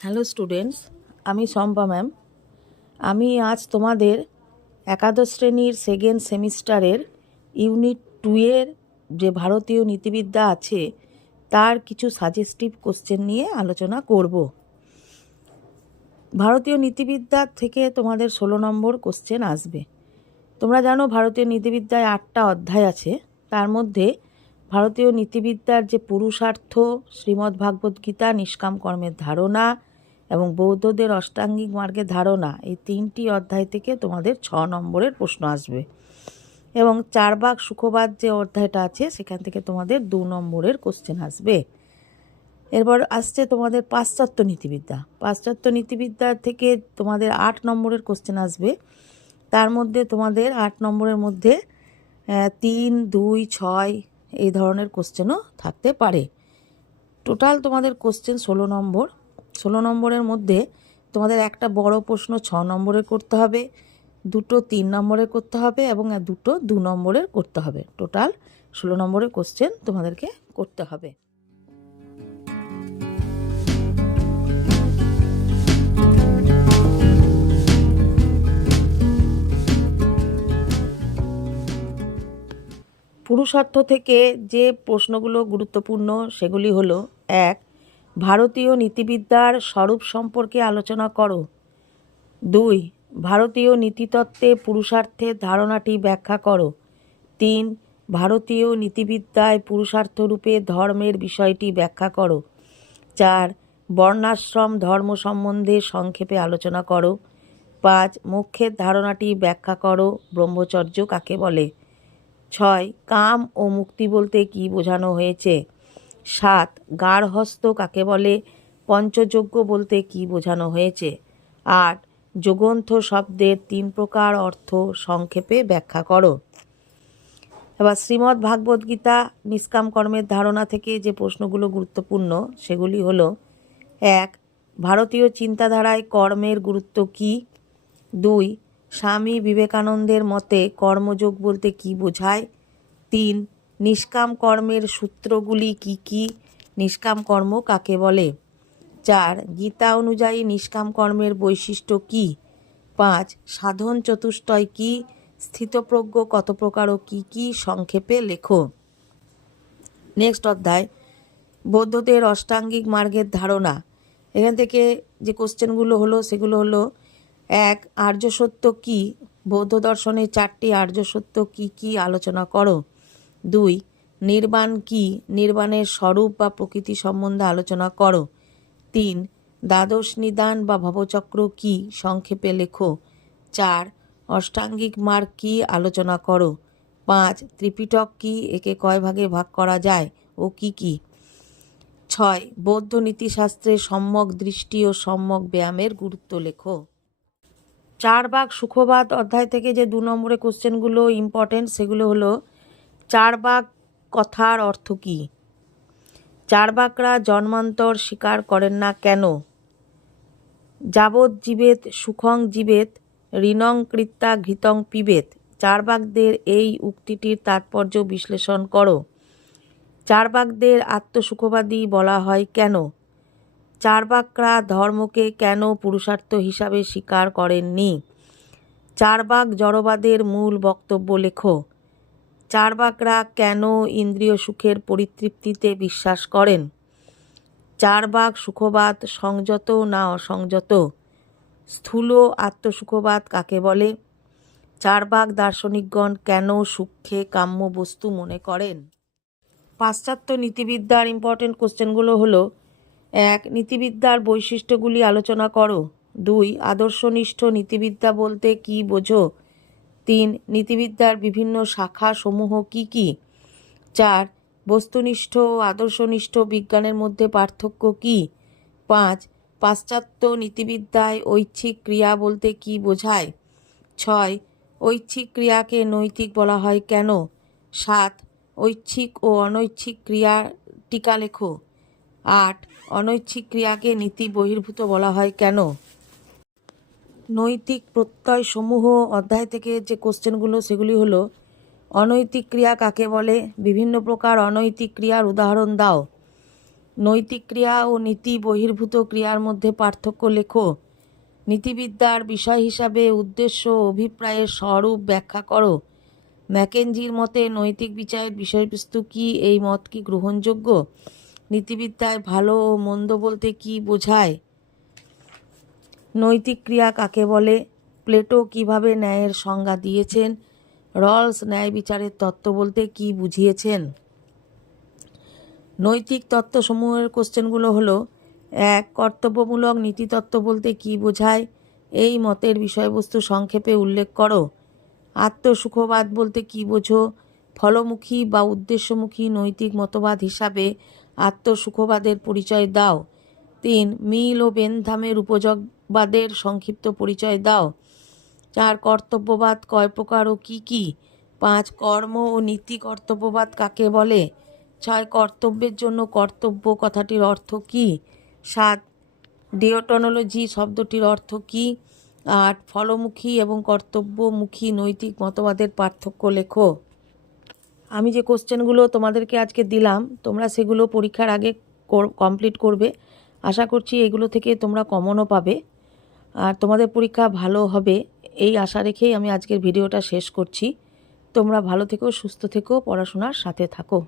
Hello students, আমি Shampa ma'am. আমি আজ তোমাদের একাদশ শ্রেণীর সেকেন্ড সেমিস্টারের ইউনিট 2 এর যে ভারতীয় নীতিবিদ্যা আছে তার কিছু সাজেস্টিভ কোশ্চেন নিয়ে আলোচনা করব। ভারতীয় নীতিবিদ্যা থেকে তোমাদের 16 নম্বর কোশ্চেন আসবে। তোমরা জানো ভারতীয় নীতিবিদ্যায় 8টা অধ্যায় আছে। তার মধ্যে ভারতীয় নীতিবিদ্যার যে পুরুষার্থ, শ্রীমদ্ভাগবদ্গীতা, নিষ্কাম কর্মের ধারণা এবং বৌদ্ধদের অষ্টাঙ্গিক মার্গের ধারণা, এই 3টি অধ্যায় থেকে তোমাদের 6 নম্বরের প্রশ্ন আসবে। এবং চারবাক সুখবাদ যে অধ্যায়টা আছে সেখান থেকে তোমাদের 2 নম্বরের কোশ্চেন আসবে। এরপর আসছে তোমাদের পাশ্চাত্য নীতিবিদ্যা। পাশ্চাত্য নীতিবিদ্যা থেকে তোমাদের 8 নম্বরের কোশ্চেন আসবে। তার মধ্যে তোমাদের 8 নম্বরের মধ্যে 3, 2, 6 এই ধরনের কোশ্চেনও থাকতে পারে। টোটাল তোমাদের কোশ্চেন 16 নম্বর। 16 নম্বরের মধ্যে তোমাদের একটা বড় প্রশ্ন 6 নম্বরের করতে হবে, দুটো 3 নম্বরের করতে হবে এবং দুটো 2 নম্বরের করতে হবে। টোটাল 16 নম্বরের কোশ্চেন তোমাদেরকে করতে হবে। পুরুষার্থ থেকে যে প্রশ্নগুলো গুরুত্বপূর্ণ সেগুলি হলো: 1. ভারতীয় নীতিবিদ্যার স্বরূপ সম্পর্কে আলোচনা করো। 2. ভারতীয় নীতিতত্ত্বে পুরুষার্থের ধারণাটি ব্যাখ্যা করো। 3. ভারতীয় নীতিবিদ্যায় পুরুষার্থরূপে ধর্মের বিষয়টি ব্যাখ্যা করো। 4. বর্ণাশ্রম ধর্ম সম্বন্ধে সংক্ষেপে আলোচনা করো। 5. মোক্ষের ধারণাটি ব্যাখ্যা করো। ব্রহ্মচর্য কাকে বলে? 6. কাম ও মুক্তি বলতে কী বোঝানো হয়েছে? 7. গার্হস্থ্য কাকে বলে? পঞ্চযজ্ঞ বলতে কী বোঝানো হয়েছে? 8. যোগন্থ শব্দের 3 প্রকার অর্থ সংক্ষেপে ব্যাখ্যা করো। এবার শ্রীমদ্ ভাগবদ্গীতা নিষ্কাম কর্মের ধারণা থেকে যে প্রশ্নগুলো গুরুত্বপূর্ণ সেগুলি হলো: 1. ভারতীয় চিন্তাধারায় কর্মের গুরুত্ব কী? 2. স্বামী বিবেকানন্দের মতে কর্মযোগ বলতে কী বোঝায়? 3. নিষ্কাম কর্মের সূত্রগুলি কী কী? নিষ্কাম কর্ম কাকে বলে? 4. গীতা অনুযায়ী নিষ্কাম কর্মের বৈশিষ্ট্য কী? 5. সাধন চতুষ্টয় কী? স্থিতপ্রজ্ঞ কত প্রকার ও কী কী? সংক্ষেপে লেখো। নেক্সট অধ্যায় বৌদ্ধদের অষ্টাঙ্গিক মার্গের ধারণা। এখান থেকে যে কোশ্চেনগুলো হলো সেগুলো হলো: 1. আর্য সত্য কী? বৌদ্ধ দর্শনের 4টি আর্য সত্য কী কী? আলোচনা করো। 2. নির্বাণ কী? নির্বাণের স্বরূপ বা প্রকৃতি সম্বন্ধে আলোচনা করো। 3. দ্বাদশ নিদান বা ভবচক্র কী? সংক্ষেপে লেখো। 4. অষ্টাঙ্গিক মার্গ কী? আলোচনা করো। 5. ত্রিপিটক কী? একে কয় ভাগে ভাগ করা যায় ও কী কী? 6. বৌদ্ধ নীতিশাস্ত্রে সম্যক দৃষ্টি ও সম্যক ব্যায়ামের গুরুত্ব লেখো। চারবাক সুখবাদ অধ্যায় থেকে যে 2 নম্বরের কোশ্চেনগুলো ইম্পর্টেন্ট সেগুলো হলো: চারবাক কথার অর্থ কী? চারবাকরা জন্মান্তর স্বীকার করেন না কেন? যাবৎ জীবেত সুখং জীবেত ঋণং কৃত্যা ঘৃতং পিবেত। চারবাকদের এই উক্তিটির তাৎপর্য বিশ্লেষণ করো। চারবাকদের আত্মসুখবাদী বলা হয় কেন? চারবাকরা ধর্মকে কেন পুরুষার্থ হিসাবে স্বীকার করেননি? চারবাক জড়বাদের মূল বক্তব্য লেখো। চারবাকরা কেন ইন্দ্রিয় সুখের পরিতৃপ্তিতে বিশ্বাস করেন? চারবাক সুখবাদ সংযত না অসংযত? স্থূল আত্মসুখবাদ কাকে বলে? চারবাক দার্শনিকগণ কেন সুখকে কাম্য বস্তু মনে করেন? পাশ্চাত্য নীতিবিদ্যার ইম্পর্টেন্ট কোশ্চেনগুলো হলো: 1. নীতিবিদ্যার বৈশিষ্ট্যগুলি আলোচনা করো। 2. আদর্শনিষ্ঠ নীতিবিদ্যা বলতে কী বোঝো? 3. নীতিবিদ্যার বিভিন্ন শাখা সমূহ কী কী? 4. বস্তুনিষ্ঠ ও আদর্শনিষ্ঠ বিজ্ঞানের মধ্যে পার্থক্য কী? 5. পাশ্চাত্য নীতিবিদ্যায় ঐচ্ছিক ক্রিয়া বলতে কী বোঝায়? 6. ঐচ্ছিক ক্রিয়াকে নৈতিক বলা হয় কেন? 7. ঐচ্ছিক ও অনৈচ্ছিক ক্রিয়া টিকা লেখো। 8. অনৈচ্ছিক ক্রিয়াকে নীতি বহির্ভূত বলা হয় কেন? নৈতিক প্রত্যয় সমূহ অধ্যায় থেকে যে কোশ্চেনগুলো সেগুলি হলো: অনৈতিক ক্রিয়া কাকে বলে? বিভিন্ন প্রকার অনৈতিক ক্রিয়ার উদাহরণ দাও। নৈতিক ক্রিয়া ও নীতি বহির্ভূত ক্রিয়ার মধ্যে পার্থক্য লেখো। নীতিবিদ্যার বিষয় হিসাবে উদ্দেশ্য ও অভিপ্রায়ের স্বরূপ ব্যাখ্যা করো। ম্যাকেনজির মতে নৈতিক বিচারের বিষয়বস্তু কী? এই মত কি গ্রহণযোগ্য? নীতিবিদ্যায় ভালো ও মন্দ বলতে কি বোঝায়? নৈতিক ক্রিয়া কাকে বলে? প্লেটো কিভাবে ন্যায়ের সংজ্ঞা দিয়েছেন? রলস ন্যায় বিচারের তত্ত্ব বলতে কি বুঝিয়েছেন? নৈতিক তত্ত্বসমূহের কোশ্চেনগুলো হলো: 1. কর্তব্যমূলক নীতিতত্ত্ব বলতে কি বোঝায়? এই মতের বিষয়বস্তু সংক্ষেপে উল্লেখ করো। আত্মসুখবাদ বলতে কি বোঝো? ফলমুখী বা উদ্দেশ্যমুখী নৈতিক মতবাদ হিসাবে আত্মসুখবাদের পরিচয় দাও। 3. মিল ও বেনথামের উপযোগবাদের সংক্ষিপ্ত পরিচয় দাও। 4. কর্তব্যবাদ কয় প্রকার ও কী কী? 5. কর্ম ও নীতি কর্তব্যবাদ কাকে বলে? 6. কর্তব্যের জন্য কর্তব্য কথাটির অর্থ কী? 7. ডিওটোনোলজি শব্দটির অর্থ কী? 8. ফলমুখী এবং কর্তব্যমুখী নৈতিক মতবাদের পার্থক্য লেখো। আমি যে কোশ্চেনগুলো তোমাদেরকে আজকে দিলাম, তোমরা সেগুলো পরীক্ষার আগে কমপ্লিট করবে। আশা করছি এগুলো থেকে তোমরা কমনও পাবে আর তোমাদের পরীক্ষা ভালো হবে, এই আশা রেখেই আমি আজকের ভিডিওটা শেষ করছি। তোমরা ভালো থেকো, সুস্থ থেকো, পড়াশোনার সাথে থাকো।